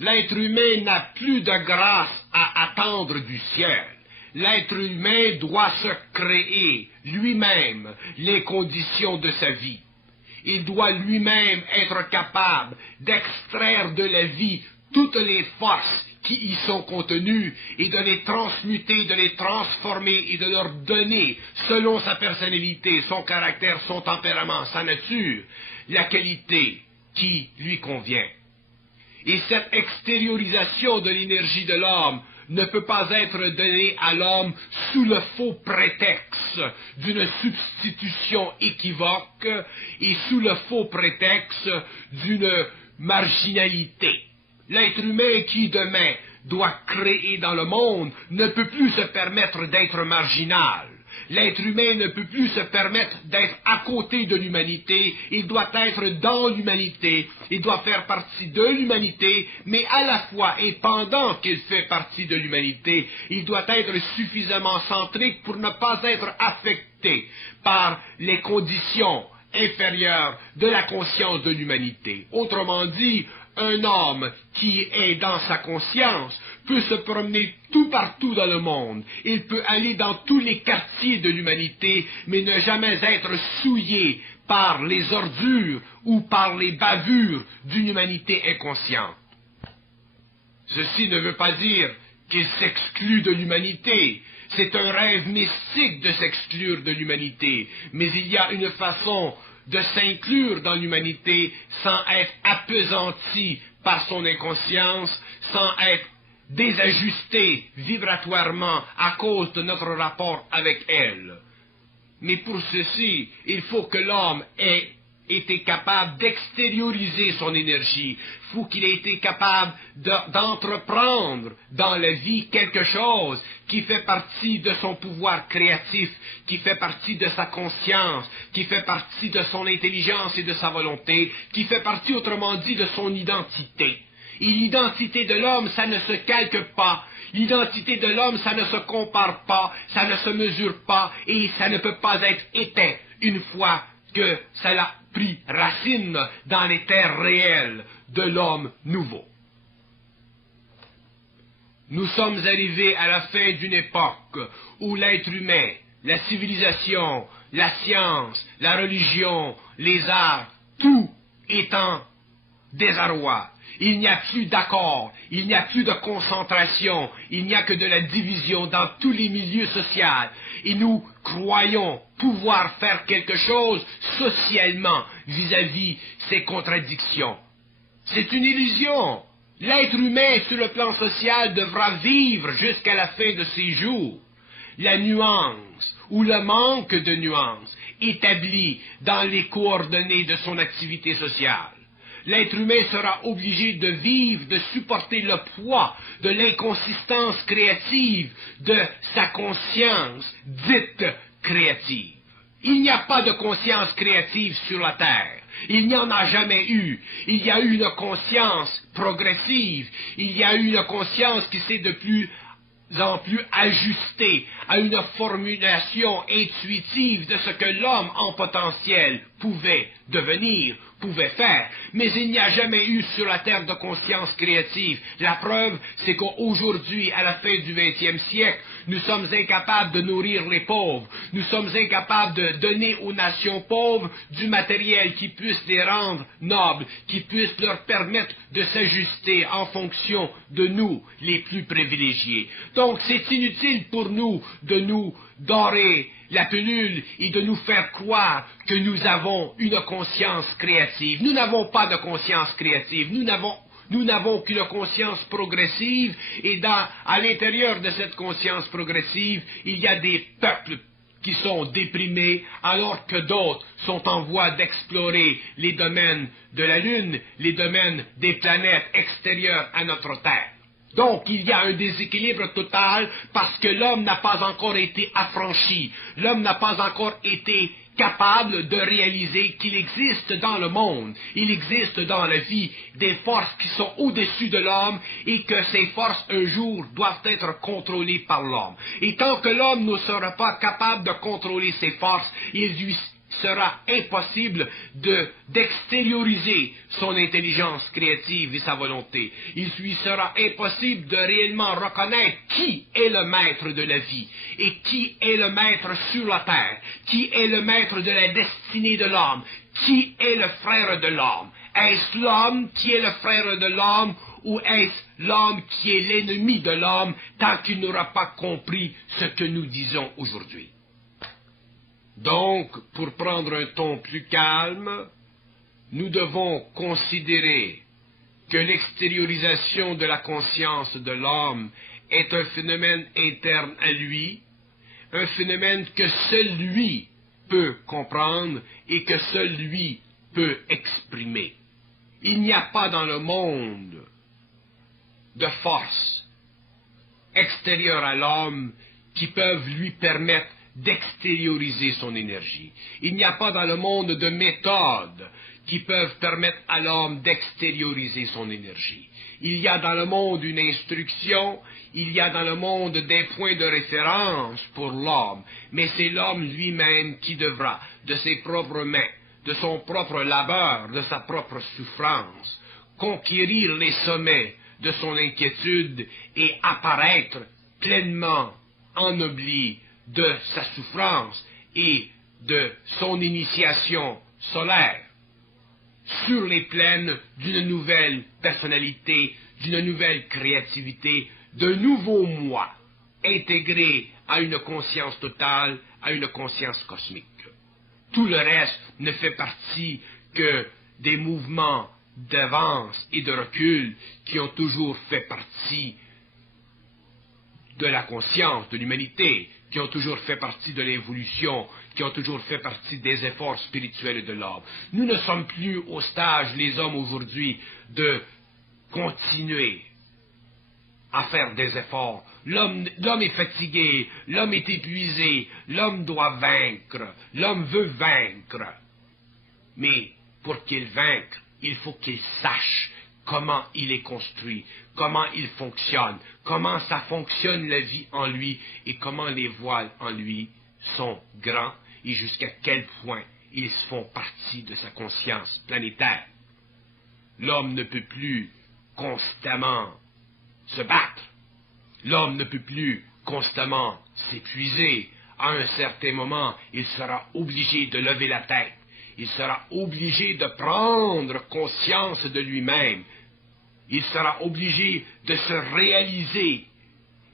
L'être humain n'a plus de grâce à attendre du ciel. L'être humain doit se créer lui-même les conditions de sa vie. Il doit lui-même être capable d'extraire de la vie toutes les forces qui y sont contenues et de les transmuter, de les transformer et de leur donner, selon sa personnalité, son caractère, son tempérament, sa nature, la qualité qui lui convient. Et cette extériorisation de l'énergie de l'homme ne peut pas être donnée à l'homme sous le faux prétexte d'une substitution équivoque et sous le faux prétexte d'une marginalité. L'être humain qui demain doit créer dans le monde ne peut plus se permettre d'être marginal. L'être humain ne peut plus se permettre d'être à côté de l'humanité, il doit être dans l'humanité, il doit faire partie de l'humanité, mais à la fois et pendant qu'il fait partie de l'humanité, il doit être suffisamment centrique pour ne pas être affecté par les conditions inférieures de la conscience de l'humanité. Autrement dit, un homme qui est dans sa conscience peut se promener tout partout dans le monde. Il peut aller dans tous les quartiers de l'humanité, mais ne jamais être souillé par les ordures ou par les bavures d'une humanité inconsciente. Ceci ne veut pas dire qu'il s'exclut de l'humanité. C'est un rêve mystique de s'exclure de l'humanité, mais il y a une façon de s'inclure dans l'humanité sans être appesanti par son inconscience, sans être désajusté vibratoirement à cause de notre rapport avec elle. Mais pour ceci, il faut que l'homme ait été capable d'extérioriser son énergie. Il faut qu'il ait été capable d'entreprendre dans la vie quelque chose qui fait partie de son pouvoir créatif, qui fait partie de sa conscience, qui fait partie de son intelligence et de sa volonté, qui fait partie, autrement dit, de son identité. Et l'identité de l'homme, ça ne se calque pas. L'identité de l'homme, ça ne se compare pas, ça ne se mesure pas, et ça ne peut pas être éteint une fois que ça a pris racine dans les terres réelles de l'homme nouveau. Nous sommes arrivés à la fin d'une époque où l'être humain, la civilisation, la science, la religion, les arts, tout est en désarroi. Il n'y a plus d'accord, il n'y a plus de concentration, il n'y a que de la division dans tous les milieux sociaux. Et nous croyons pouvoir faire quelque chose socialement vis-à-vis ces contradictions. C'est une illusion. L'être humain sur le plan social devra vivre jusqu'à la fin de ses jours. La nuance ou le manque de nuance établi dans les coordonnées de son activité sociale. L'être humain sera obligé de vivre, de supporter le poids de l'inconsistance créative de sa conscience dite créative. Il n'y a pas de conscience créative sur la Terre. Il n'y en a jamais eu. Il y a eu une conscience progressive. Il y a eu une conscience qui s'est de plus en plus ajustée à une formulation intuitive de ce que l'homme en potentiel pouvait devenir, pouvait faire, mais il n'y a jamais eu sur la terre de conscience créative. La preuve, c'est qu'aujourd'hui, à la fin du 20e siècle, nous sommes incapables de nourrir les pauvres, nous sommes incapables de donner aux nations pauvres du matériel qui puisse les rendre nobles, qui puisse leur permettre de s'ajuster en fonction de nous, les plus privilégiés. Donc c'est inutile pour nous de nous dorer la pilule et de nous faire croire que nous avons une conscience créative. Nous n'avons pas de conscience créative, nous n'avons qu'une conscience progressive, et à l'intérieur de cette conscience progressive, il y a des peuples qui sont déprimés, alors que d'autres sont en voie d'explorer les domaines de la Lune, les domaines des planètes extérieures à notre Terre. Donc, il y a un déséquilibre total parce que l'homme n'a pas encore été affranchi. L'homme n'a pas encore été capable de réaliser qu'il existe dans le monde, il existe dans la vie des forces qui sont au-dessus de l'homme et que ces forces un jour doivent être contrôlées par l'homme. Et tant que l'homme ne sera pas capable de contrôler ces forces, il lui sera impossible d'extérioriser son intelligence créative et sa volonté. Il lui sera impossible de réellement reconnaître qui est le maître de la vie et qui est le maître sur la terre, qui est le maître de la destinée de l'homme, qui est le frère de l'homme. Est-ce l'homme qui est le frère de l'homme ou est-ce l'homme qui est l'ennemi de l'homme tant qu'il n'aura pas compris ce que nous disons aujourd'hui? Donc, pour prendre un ton plus calme, nous devons considérer que l'extériorisation de la conscience de l'homme est un phénomène interne à lui, un phénomène que seul lui peut comprendre et que seul lui peut exprimer. Il n'y a pas dans le monde de forces extérieures à l'homme qui peuvent lui permettre d'extérioriser son énergie. Il n'y a pas dans le monde de méthodes qui peuvent permettre à l'homme d'extérioriser son énergie. Il y a dans le monde une instruction, il y a dans le monde des points de référence pour l'homme, mais c'est l'homme lui-même qui devra, de ses propres mains, de son propre labeur, de sa propre souffrance, conquérir les sommets de son inquiétude et apparaître pleinement ennobli de sa souffrance et de son initiation solaire sur les plaines d'une nouvelle personnalité, d'une nouvelle créativité, d'un nouveau moi, intégré à une conscience totale, à une conscience cosmique. Tout le reste ne fait partie que des mouvements d'avance et de recul qui ont toujours fait partie de la conscience de l'humanité, qui ont toujours fait partie de l'évolution, qui ont toujours fait partie des efforts spirituels de l'homme. Nous ne sommes plus au stage, les hommes aujourd'hui, de continuer à faire des efforts. L'homme est fatigué, l'homme est épuisé, l'homme doit vaincre, l'homme veut vaincre. Mais pour qu'il vaincre, il faut qu'il sache comment il est construit, comment il fonctionne, comment ça fonctionne la vie en lui et comment les voiles en lui sont grands et jusqu'à quel point ils font partie de sa conscience planétaire. L'homme ne peut plus constamment se battre. L'homme ne peut plus constamment s'épuiser. À un certain moment, il sera obligé de lever la tête. Il sera obligé de prendre conscience de lui-même. Il sera obligé de se réaliser.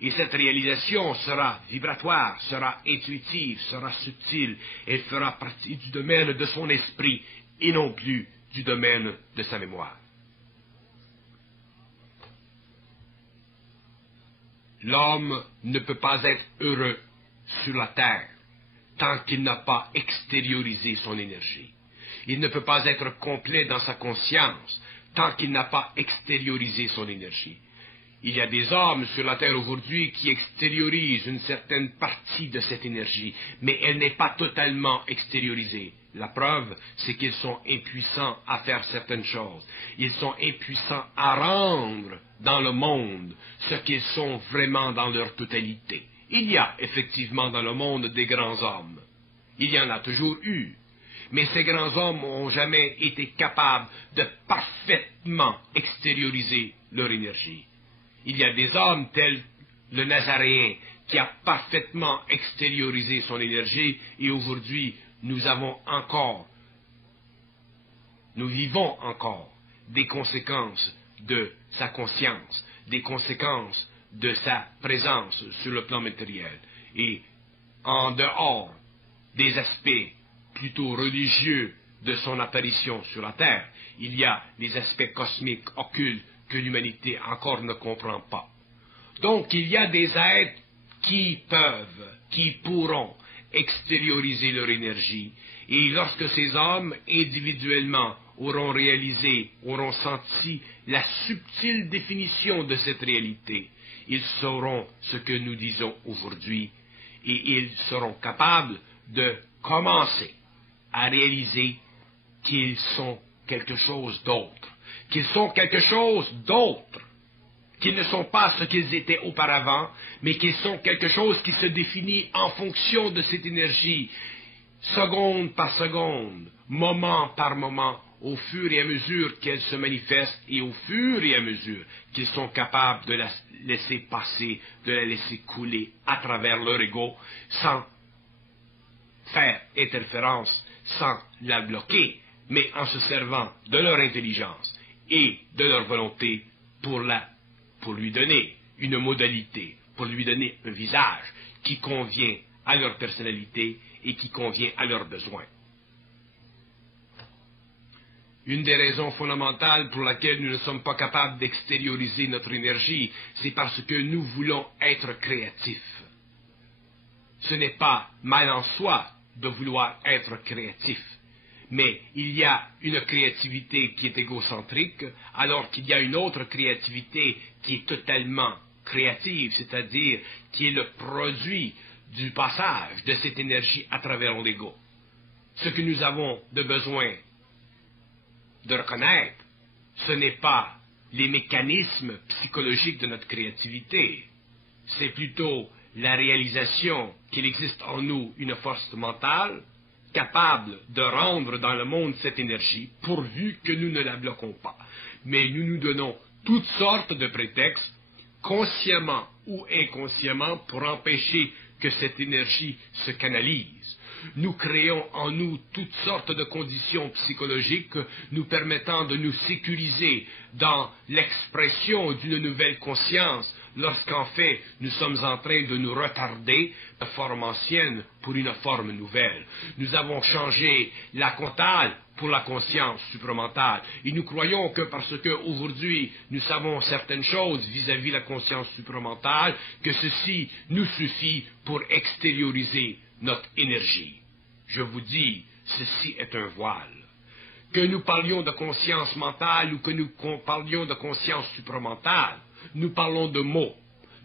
Et cette réalisation sera vibratoire, sera intuitive, sera subtile. Elle fera partie du domaine de son esprit et non plus du domaine de sa mémoire. L'homme ne peut pas être heureux sur la terre tant qu'il n'a pas extériorisé son énergie. Il ne peut pas être complet dans sa conscience tant qu'il n'a pas extériorisé son énergie. Il y a des hommes sur la terre aujourd'hui qui extériorisent une certaine partie de cette énergie, mais elle n'est pas totalement extériorisée. La preuve, c'est qu'ils sont impuissants à faire certaines choses. Ils sont impuissants à rendre dans le monde ce qu'ils sont vraiment dans leur totalité. Il y a effectivement dans le monde des grands hommes. Il y en a toujours eu. Mais ces grands hommes n'ont jamais été capables de parfaitement extérioriser leur énergie. Il y a des hommes tels le Nazaréen qui a parfaitement extériorisé son énergie et aujourd'hui nous vivons encore des conséquences de sa conscience, des conséquences de sa présence sur le plan matériel. Et en dehors des aspects plutôt religieux de son apparition sur la Terre, il y a les aspects cosmiques occultes que l'humanité encore ne comprend pas. Donc il y a des êtres qui pourront extérioriser leur énergie, et lorsque ces hommes individuellement auront réalisé, auront senti la subtile définition de cette réalité, ils sauront ce que nous disons aujourd'hui, et ils seront capables de commencer à réaliser qu'ils sont quelque chose d'autre, qu'ils sont quelque chose d'autre, qu'ils ne sont pas ce qu'ils étaient auparavant, mais qu'ils sont quelque chose qui se définit en fonction de cette énergie seconde par seconde, moment par moment, au fur et à mesure qu'elles se manifestent et au fur et à mesure qu'ils sont capables de la laisser passer, de la laisser couler à travers leur ego, sans faire interférence, sans la bloquer, mais en se servant de leur intelligence et de leur volonté pour lui donner une modalité, pour lui donner un visage qui convient à leur personnalité et qui convient à leurs besoins. Une des raisons fondamentales pour laquelle nous ne sommes pas capables d'extérioriser notre énergie, c'est parce que nous voulons être créatifs. Ce n'est pas mal en soi de vouloir être créatif, mais il y a une créativité qui est égocentrique, alors qu'il y a une autre créativité qui est totalement créative, c'est-à-dire qui est le produit du passage de cette énergie à travers l'ego. Ce que nous avons de besoin de reconnaître, ce n'est pas les mécanismes psychologiques de notre créativité, c'est plutôt la réalisation qu'il existe en nous une force mentale capable de rendre dans le monde cette énergie, pourvu que nous ne la bloquons pas. Mais nous nous donnons toutes sortes de prétextes, consciemment ou inconsciemment, pour empêcher que cette énergie se canalise. Nous créons en nous toutes sortes de conditions psychologiques nous permettant de nous sécuriser dans l'expression d'une nouvelle conscience, lorsqu'en fait nous sommes en train de nous retarder de forme ancienne pour une forme nouvelle. Nous avons changé la mentale pour la conscience supramentale. Et nous croyons que parce qu'aujourd'hui nous savons certaines choses vis-à-vis la conscience supramentale, que ceci nous suffit pour extérioriser notre énergie. Je vous dis, ceci est un voile. Que nous parlions de conscience mentale ou que nous parlions de conscience supramentale, nous parlons de mots,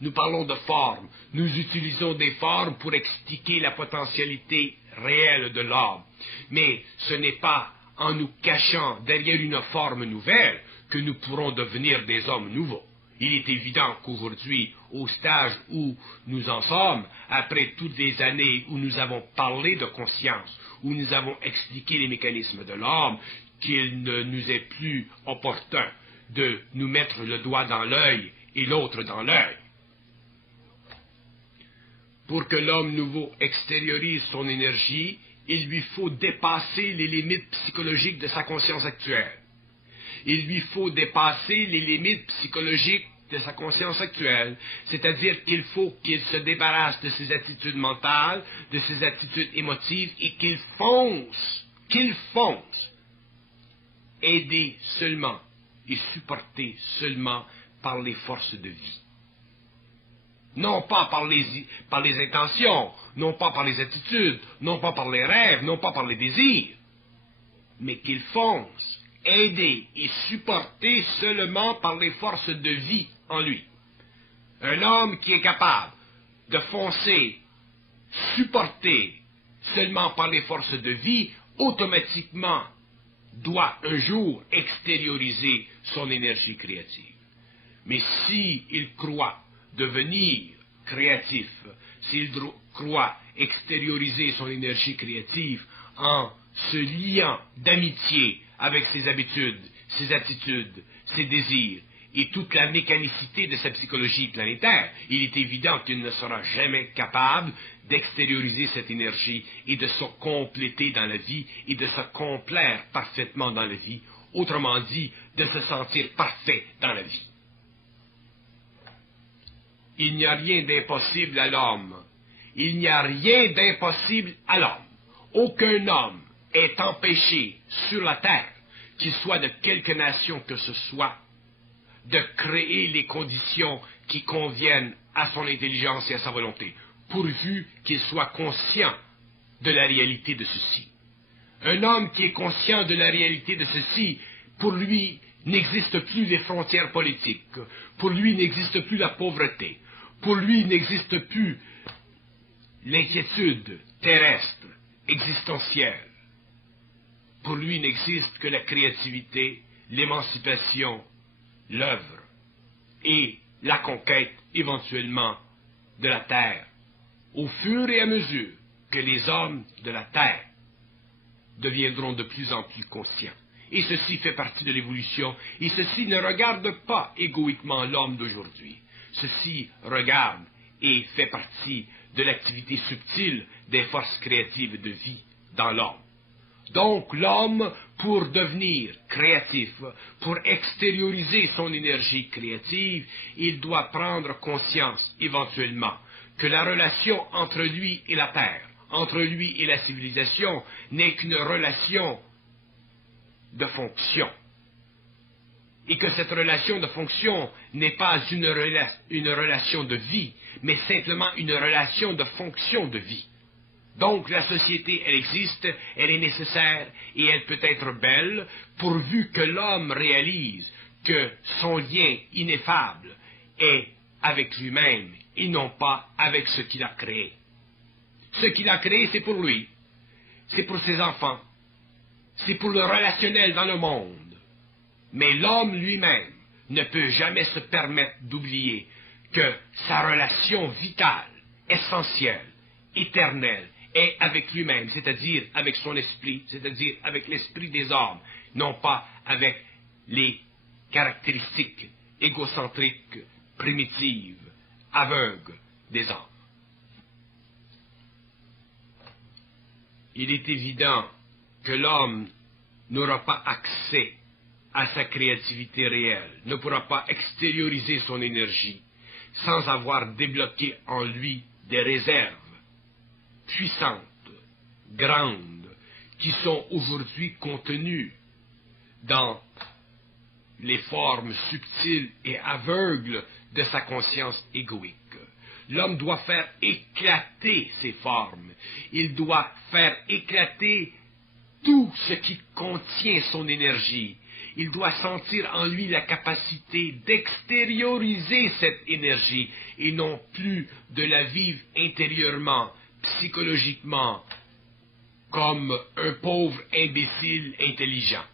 nous parlons de formes, nous utilisons des formes pour expliquer la potentialité réelle de l'homme. Mais ce n'est pas en nous cachant derrière une forme nouvelle que nous pourrons devenir des hommes nouveaux. Il est évident qu'aujourd'hui, au stage où nous en sommes, après toutes les années où nous avons parlé de conscience, où nous avons expliqué les mécanismes de l'homme, qu'il ne nous est plus opportun de nous mettre le doigt dans l'œil et l'autre dans l'œil. Pour que l'homme nouveau extériorise son énergie, il lui faut dépasser les limites psychologiques de sa conscience actuelle. Il lui faut dépasser les limites psychologiques de sa conscience actuelle, c'est-à-dire qu'il faut qu'il se débarrasse de ses attitudes mentales, de ses attitudes émotives, et qu'il fonce, aidé seulement et supporté seulement par les forces de vie. Non pas par les intentions, non pas par les attitudes, non pas par les rêves, non pas par les désirs, mais qu'il fonce, aidé et supporté seulement par les forces de vie en lui. Un homme qui est capable de foncer, supporté seulement par les forces de vie, automatiquement doit un jour extérioriser son énergie créative. Mais s'il croit devenir créatif, s'il croit extérioriser son énergie créative en se liant d'amitié avec ses habitudes, ses attitudes, ses désirs et toute la mécanicité de sa psychologie planétaire, il est évident qu'il ne sera jamais capable d'extérioriser cette énergie et de se compléter dans la vie et de se complaire parfaitement dans la vie, autrement dit, de se sentir parfait dans la vie. Il n'y a rien d'impossible à l'homme. Il n'y a rien d'impossible à l'homme. Aucun homme est empêché sur la terre, qu'il soit de quelque nation que ce soit, de créer les conditions qui conviennent à son intelligence et à sa volonté, pourvu qu'il soit conscient de la réalité de ceci. Un homme qui est conscient de la réalité de ceci, pour lui, n'existe plus les frontières politiques, pour lui n'existe plus la pauvreté, pour lui n'existe plus l'inquiétude terrestre, existentielle. Pour lui n'existe que la créativité, l'émancipation, l'œuvre et la conquête éventuellement de la terre, au fur et à mesure que les hommes de la Terre deviendront de plus en plus conscients. Et ceci fait partie de l'évolution, et ceci ne regarde pas égoïquement l'homme d'aujourd'hui. Ceci regarde et fait partie de l'activité subtile des forces créatives de vie dans l'homme. Donc l'homme, pour devenir créatif, pour extérioriser son énergie créative, il doit prendre conscience éventuellement que la relation entre lui et la Terre, entre lui et la civilisation, n'est qu'une relation de fonction. Et que cette relation de fonction n'est pas une relation de vie, mais simplement une relation de fonction de vie. Donc la société, elle existe, elle est nécessaire et elle peut être belle pourvu que l'homme réalise que son lien ineffable est avec lui-même et non pas avec ce qu'il a créé. Ce qu'il a créé, c'est pour lui, c'est pour ses enfants, c'est pour le relationnel dans le monde. Mais l'homme lui-même ne peut jamais se permettre d'oublier que sa relation vitale, essentielle, éternelle, est avec lui-même, c'est-à-dire avec son esprit, c'est-à-dire avec l'esprit des hommes, non pas avec les caractéristiques égocentriques, primitives, aveugles des hommes. Il est évident que l'homme n'aura pas accès à sa créativité réelle, ne pourra pas extérioriser son énergie sans avoir débloqué en lui des réserves puissantes, grandes, qui sont aujourd'hui contenues dans les formes subtiles et aveugles de sa conscience égoïque. L'homme doit faire éclater ces formes, il doit faire éclater tout ce qui contient son énergie. Il doit sentir en lui la capacité d'extérioriser cette énergie et non plus de la vivre intérieurement, psychologiquement, comme un pauvre imbécile intelligent.